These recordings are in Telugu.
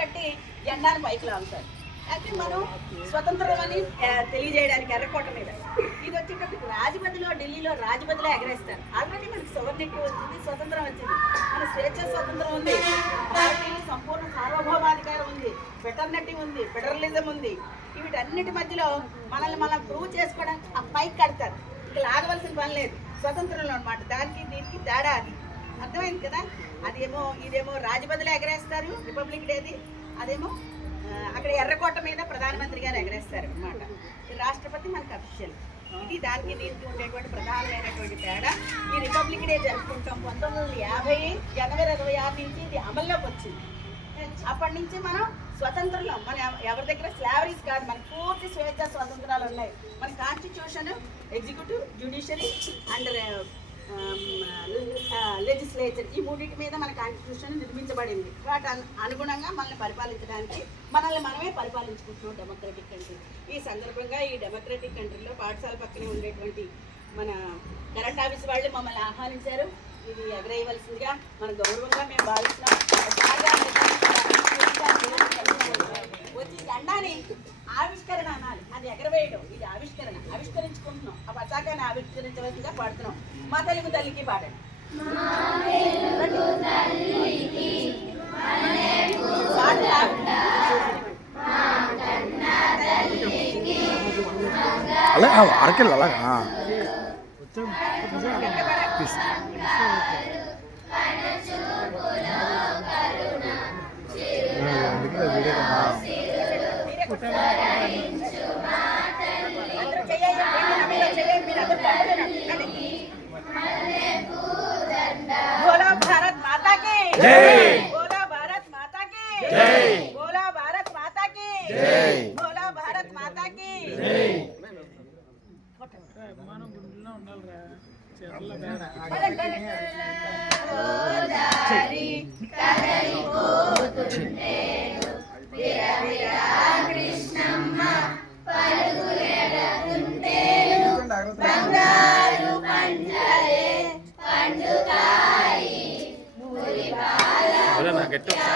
కట్టి జెండాను పైకి లాగుతారు అయితే మనం స్వతంత్రం అని తెలియజేయడానికి ఎర్రకోట మీద. ఇది వచ్చేటప్పుడు రాజపతిలో ఢిల్లీలో రాజపతిలో ఎగరేస్తారు. ఆల్రెడీ మనకి సువర్ణికి వచ్చింది స్వతంత్రం వచ్చింది. మన స్వేచ్ఛ స్వతంత్రం ఉంది. భారతీయులు సంపూర్ణ సార్వభౌమాధికారం ఉంది. ఫెటర్నిటీ ఉంది ఫెడరలిజం ఉంది. వీటన్నిటి మధ్యలో మనల్ని మనం ప్రూవ్ చేసుకోవడానికి ఆ పైకి కడతారు. ఇక లాగవలసిన పని లేదు. స్వతంత్రంలో అనమాట దానికి దీనికి తేడా అది. అర్థమైంది కదా? అదేమో ఇదేమో రాజబదులు ఎగరేస్తారు రిపబ్లిక్ డేది అదేమో అక్కడ ఎర్రకోట మీద ప్రధానమంత్రి గారు ఎగరేస్తారు అనమాట రాష్ట్రపతి మనకు అఫీషియల్. ఇది దానికి దీనికి ఉండేటువంటి ప్రధానమైనటువంటి తేడా. ఈ రిపబ్లిక్ డే జరుపుకుంటాం. పంతొమ్మిది వందల యాభై జనవరి ఇరవై ఆరు నుంచి ఇది అమల్లోకి వచ్చింది. అప్పటి నుంచి మనం స్వతంత్రంలో మన ఎవరి దగ్గర స్లావరీస్ కాదు మన పూర్తి స్వేచ్ఛ స్వతంత్రాలు ఉన్నాయి. మన constitution executive judiciary and legislature ఈ మూడింటి మీద మన కాన్స్టిట్యూషన్ నిర్మించబడింది. వాటి అనుగుణంగా మనల్ని పరిపాలించడానికి మనల్ని మనమే పరిపాలించుకుంటున్నాం డెమోక్రటిక్ కంట్రీ ఈ సందర్భంగా ఈ డెమోక్రటిక్ కంట్రీలో పాఠశాల పక్కనే ఉండేటువంటి మన కరెంట్ ఆఫీస్ వాళ్ళు మమ్మల్ని ఆహ్వానించారు. ఇది ఎగరేయవలసిందిగా మన గౌరవంగా మేము భావిస్తున్నాం. పాడుతున్నాం మా తెలుగు తల్లికి పాడండి. అలా అరకెళ్ళి అలాగా అందరూ. మీరు అందరూ పాడుతున్నారు. రండి. బోలో భారత్ మాతా కి బోలో భారత్ మాతా కి బోలో భారత్ మాతా కి బోలో భారత్ మాతా కి పదండి, పదండి. గోదారి బంగారు que tú.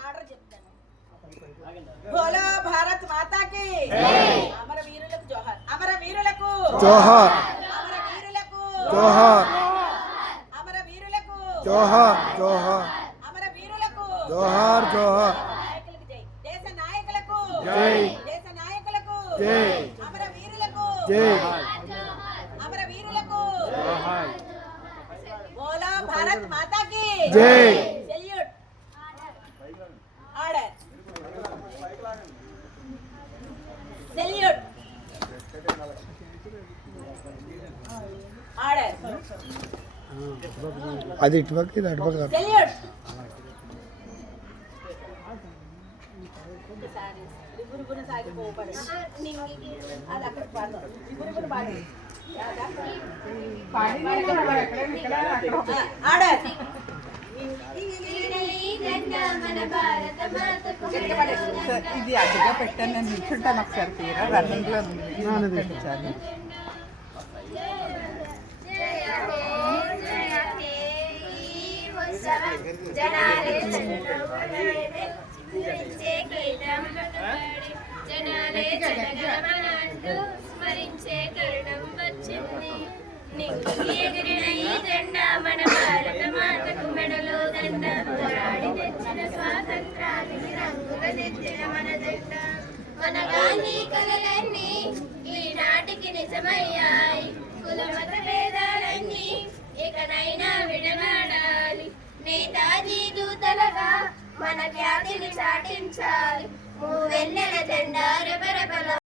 ఆర్డర్ చెప్తాను బోలో భారత్ మాతా కి అమర వీరులకు జోహార్ అమర వీరులకు జోహార్ అమర వీరులకు జోహార్ అమర వీరులకు జోహార్ జోహార్ అమర వీరులకు జోహార్ జోహార్ నాయకులకు జై దేశ నాయకులకు జై. దేశ నాయకులకు జై. అమర వీరులకు జై భారత్ మాతా కి జై. సెల్యూట్ ఆర్డర్ సెల్యూట్ ఆర్డర్ అది ఇటుపక్క ఇది అటుపక్క సెల్యూట్ రిబురుబురు సాగిపోబడి అది అక్కడ పాడు రిబురుబురు పాడు ఆర్డర్ ఇది అడ్డుగా పెట్టాను నేను నిల్చుంటాను ఒకసారి తీరా రన్నింగ్లో పెట్టాను జనాలే బ్రహ్మపడి జనాలే జనగణమన తరుణం వచ్చింది. ఎగిరిన ఈ జెండా మన భారత మాతకు మెడలో దండ. పోరాడి తెచ్చిన స్వాతంత్రానికి తెచ్చిన మన జెండా. మన గాంధీ కలలన్నీ ఈనాటికి నిజమయ్యాయి. కుల మత భేదాలన్నీ ఇకనైనా విడమాడాలి నేతాజీ దూతలుగా మన ఖ్యాతిని చాటించాలి మూవెన్నెల జెండా రెపరెపల